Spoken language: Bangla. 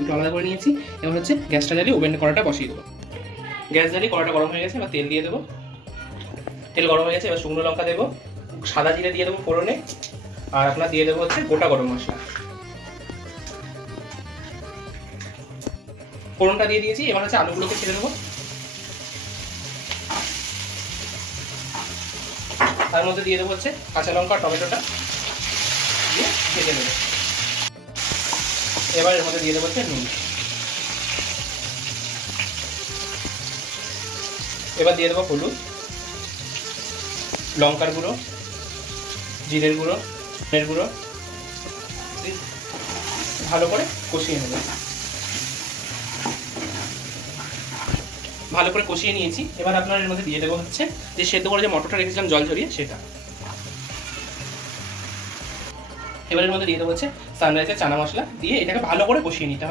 দুটো আলাদা করে নিয়েছি। এবার হচ্ছে গ্যাসটা জ্বালিয়ে ওভেনে কড়াটা বসিয়ে দেবো। গ্যাস জ্বালিয়ে কড়াটা গরম হয়ে গেছে, এবার তেল দিয়ে দেবো। তেল গরম হয়ে গেছে, এবার শুকনো লঙ্কা দেবো, সাদা জিরে দিয়ে দেবো ফোড়নে, আর আপনার দিয়ে দেবো হচ্ছে গোটা গরম মশলা। ফোড়নটা দিয়ে দিয়েছি, এবার হচ্ছে আলুগুলোকে ছেড়ে দেবো। তার মধ্যে দিয়ে দেবো হচ্ছে কাঁচা লঙ্কা, টমেটোটা দিয়ে ভেজে নেবো। এবার এর মধ্যে দিয়ে দেবো হচ্ছে নুন। এবার দিয়ে দেবো হলুদ, লঙ্কার গুঁড়ো, জিরের গুঁড়ো, ধনের গুঁড়ো, ভালো করে কষিয়ে নেব। ভালো করে কষিয়ে নিয়েছি, এবার আপনার এর মধ্যে দিয়ে দেবো হচ্ছে যে সেদ্ধ করে যে মটরটা রেখেছিলাম জল ঝরিয়ে সেটা। এবার এর মধ্যে দিয়ে দেবো হচ্ছে সানরাইজের চানা মশলা দিয়ে এটাকে ভালো করে কষিয়ে নিতে হবে।